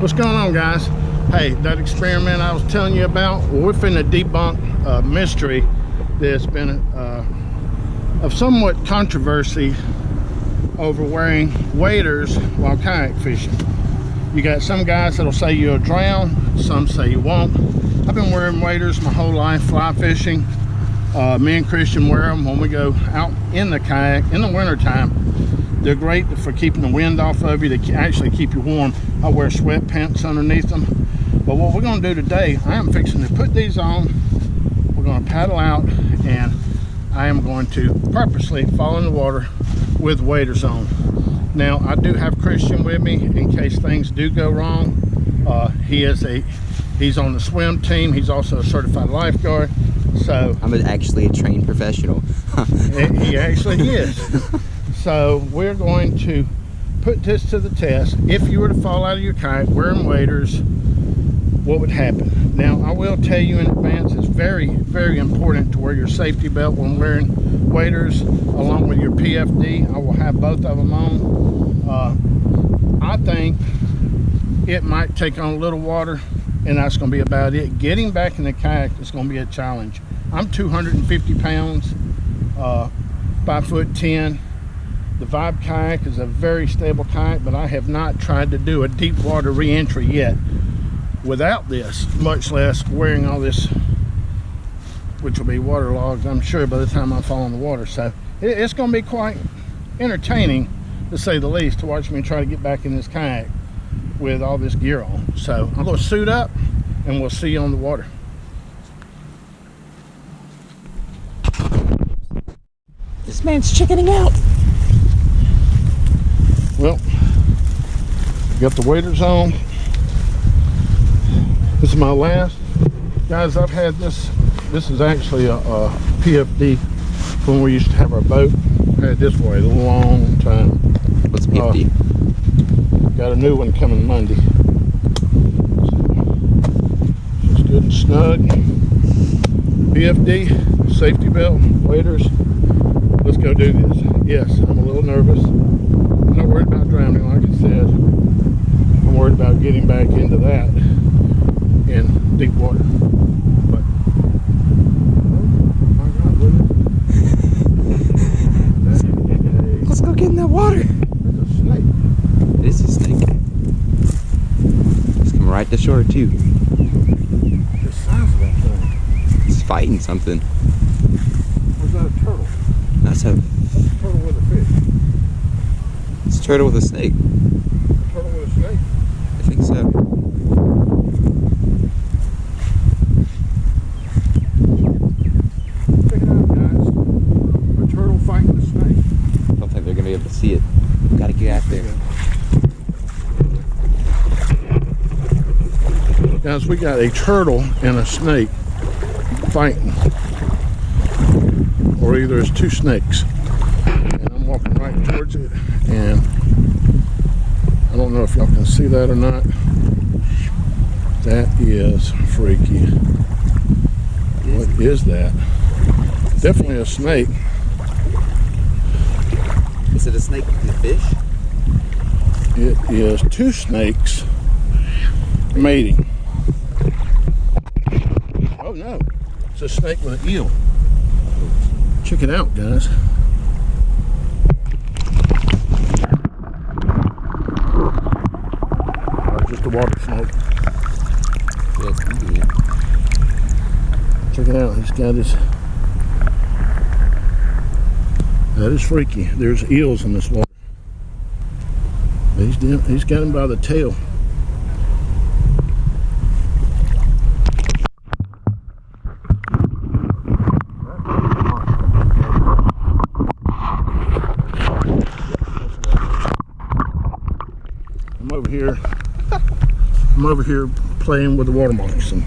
What's going on, guys? Hey, that experiment I was telling you about, well, we're finna debunk a mystery that's been of somewhat controversy over wearing waders while kayak fishing. You got some guys that'll say you'll drown, some say you won't. I've been wearing waders my whole life, fly fishing. Me and Christian wear them when we go out in the kayak in the winter time. They're great for keeping the wind off of you. They actually keep you warm. I wear sweatpants underneath them. But what we're going to do today, I am fixing to put these on. We're going to paddle out, and I am going to purposely fall in the water with waders on. Now, I do have Christian with me in case things do go wrong. He's on the swim team. He's also a certified lifeguard. So I'm actually a trained professional. He actually is. So we're going to put this to the test. If you were to fall out of your kayak wearing waders, what would happen? Now, I will tell you in advance, it's very, very important to wear your safety belt when wearing waders, along with your PFD. I will have both of them on. I think it might take on a little water, and that's going to be about it. Getting back in the kayak is going to be a challenge. I'm 250 pounds, 5'10". The Vibe kayak is a very stable kayak, but I have not tried to do a deep water re-entry yet without this, much less wearing all this, which will be waterlogged, I'm sure, by the time I fall in the water. So it's going to be quite entertaining, to say the least, to watch me try to get back in this kayak with all this gear on. So I'm going to suit up, and we'll see you on the water. This man's chickening out. Well, got the waders on. This is my last. Guys, I've had this. This is actually a PFD when we used to have our boat. I had this way a long time. What's PFD? Got a new one coming Monday. It's good and snug. PFD, safety belt, waders. Let's go do this. Yes, I'm a little nervous. I'm not worried about drowning, like I said. I'm worried about getting back into that in deep water. But, oh my God, let's go get in that water. There's a snake. It is a snake. It's coming right to shore too. The size of that thing. It's fighting something. Was that a turtle? That's a Turtle with a fish. It's a turtle with a snake. A turtle with a snake? I think so. Check it out, guys. A turtle fighting a snake. I don't think they're gonna be able to see it. Gotta get out there. Guys, we got a turtle and a snake fighting. Or either it's two snakes. And I'm walking right towards it, and I don't know if y'all can see that or not. That is freaky. What is that? Definitely a snake. Is it a snake and a fish? It is two snakes mating. Oh no, it's a snake with an eel. Check it out, guys. Just a water snake. Yeah, it's eating it. Check it out. He's got his. That is freaky. There's eels in this water. He's got him by the tail. I'm over here playing with the water moccasin.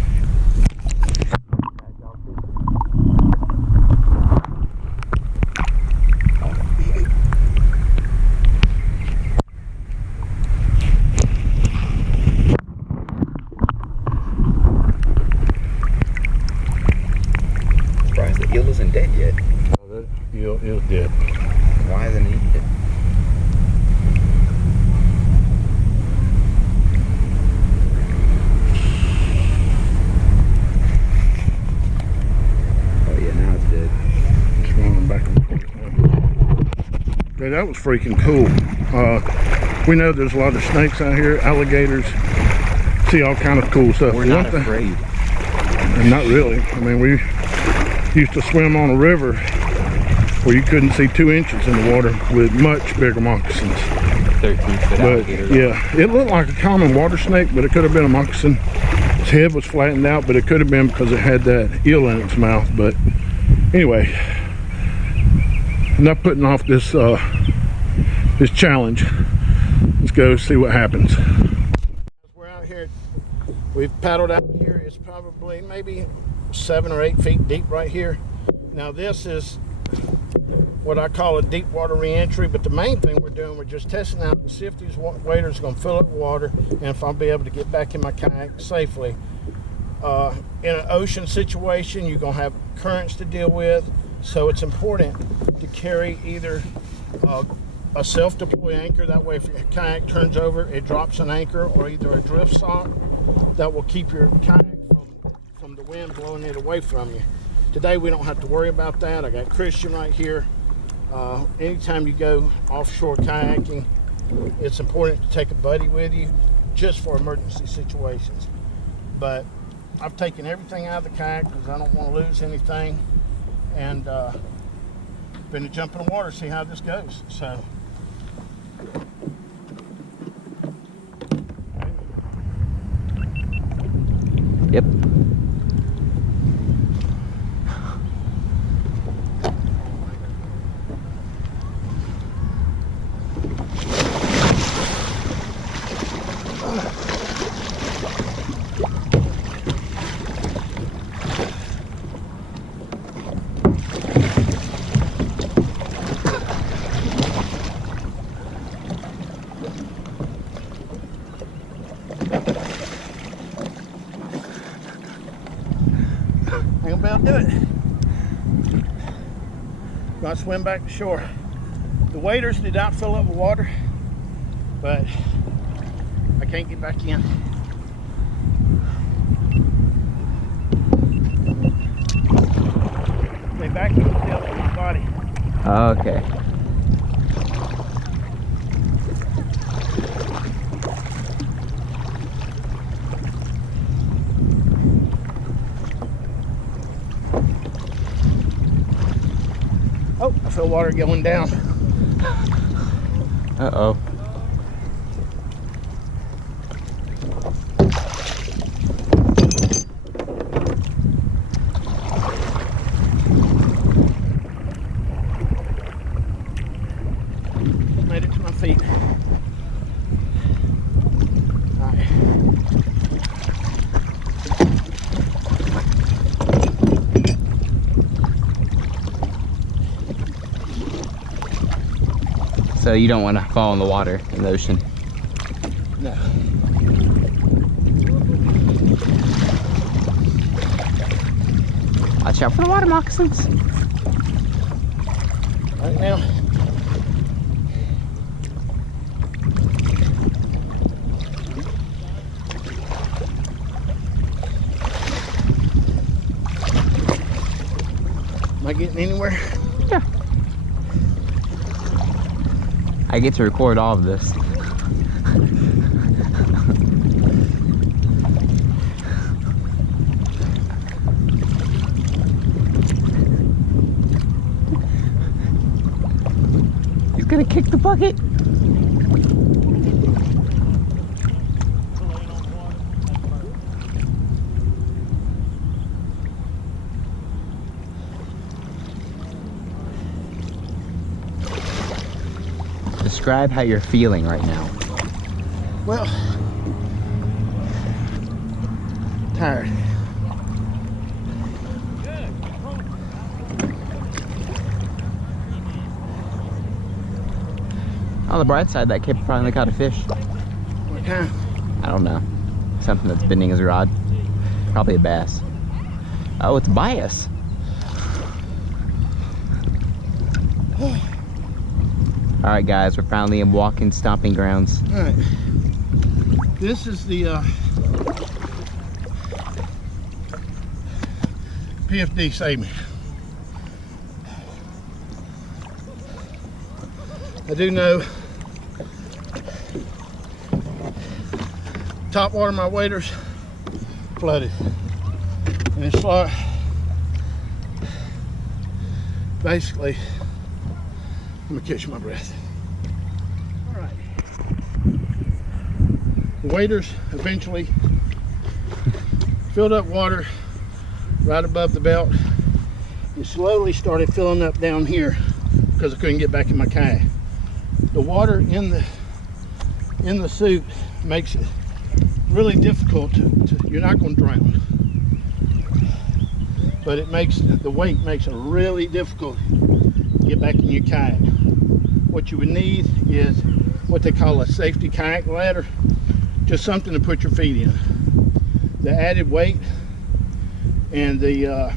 Surprised the eel isn't dead yet. Oh, that eel is dead. Why isn't he dead? that was freaking cool. We know there's a lot of snakes out here, alligators, see all kind of cool stuff. We're not afraid. Not really. I mean, we used to swim on a river where you couldn't see 2 inches in the water with much bigger moccasins. 13-foot alligator. Yeah, it looked like a common water snake, but it could have been a moccasin. Its head was flattened out, but it could have been because it had that eel in its mouth. But anyway, enough putting off this this challenge. Let's go see what happens. We're out here. We've paddled out here. It's probably maybe 7 or 8 feet deep right here. Now this is what I call a deep water re-entry, but the main thing we're doing, we're just testing out to see if these waders are going to fill up with water and if I'll be able to get back in my kayak safely. In an ocean situation, you're going to have currents to deal with, so it's important to carry either a self-deploy anchor. That way if your kayak turns over, it drops an anchor, or either a drift sock that will keep your kayak from the wind blowing it away from you. Today we don't have to worry about that. I got Christian right here. Anytime you go offshore kayaking, it's important to take a buddy with you just for emergency situations. But I've taken everything out of the kayak because I don't want to lose anything, and been to jump in the water, see how this goes. So Yep. ain't gonna be able to do it. Gonna swim back to shore. The waders did not fill up with water, but I can't get back in. They vacuum sealed in my body. Okay. Oh, I feel water going down. Uh-oh. Made it to my feet. All right. So you don't want to fall in the water in the ocean? No. Watch out for the water moccasins. Right now. Am I getting anywhere? Yeah. I get to record all of this. He's gonna kick the bucket. Describe how you're feeling right now. Well, tired. On the bright side, that kid finally caught a fish. What kind? I don't know. Something that's bending his rod. Probably a bass. Oh, it's bias. All right, guys, we're finally in walking, stomping grounds. All right. This is the PFD Save Me. I do know top water of my waders flooded, and it's like basically, let me catch my breath. All right, the waders eventually filled up water right above the belt. It slowly started filling up down here because I couldn't get back in my kayak. The water in the suit makes it really difficult you're not going to drown, but it makes the weight makes it really difficult to get back in your kayak. What you would need is what they call a safety kayak ladder, just something to put your feet in. The added weight and the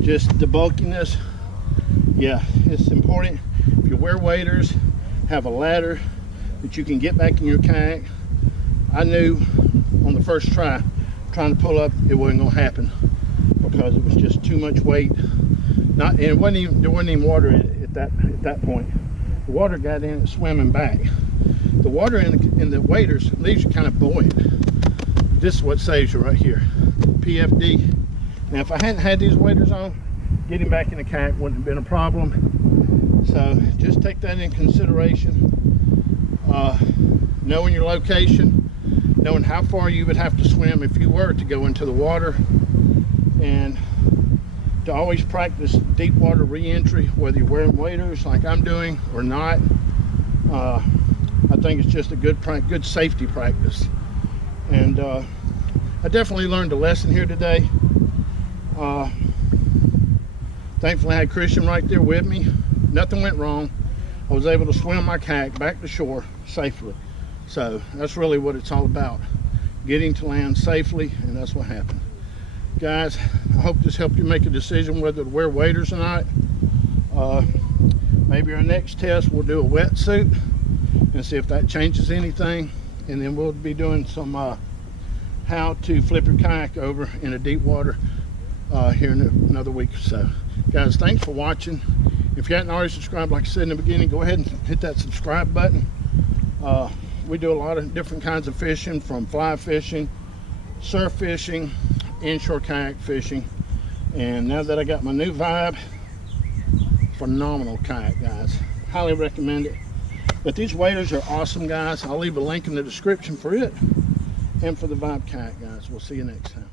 just the bulkiness, yeah, it's important. If you wear waders, have a ladder that you can get back in your kayak. I knew on the first try, trying to pull up, it wasn't going to happen because it was just too much weight. And it wasn't even, there wasn't even water at that point. The water got in it swimming back. The water in the waders leaves you kind of buoyant. This is what saves you right here. PFD. Now, if I hadn't had these waders on, getting back in the kayak wouldn't have been a problem. So just take that in consideration. Knowing your location, knowing how far you would have to swim if you were to go into the water, and to always practice deep water re-entry, whether you're wearing waders like I'm doing or not. I think it's just a good safety practice. And I definitely learned a lesson here today. Thankfully I had Christian right there with me. Nothing went wrong. I was able to swim my kayak back to shore safely. So that's really what it's all about, getting to land safely, and that's what happened. Guys, I hope this helped you make a decision whether to wear waders or not. Maybe our next test we'll do a wetsuit and see if that changes anything, and then we'll be doing some how to flip your kayak over in a deep water here in another week or so. Guys, thanks for watching. If you hadn't already subscribed, like I said in the beginning, go ahead and hit that subscribe button. We do a lot of different kinds of fishing, from fly fishing, surf fishing, inshore kayak fishing. And now that I got my new Vibe, phenomenal kayak, guys. Highly recommend it. But these waders are awesome, guys. I'll leave a link in the description for it and for the Vibe kayak, guys. We'll see you next time.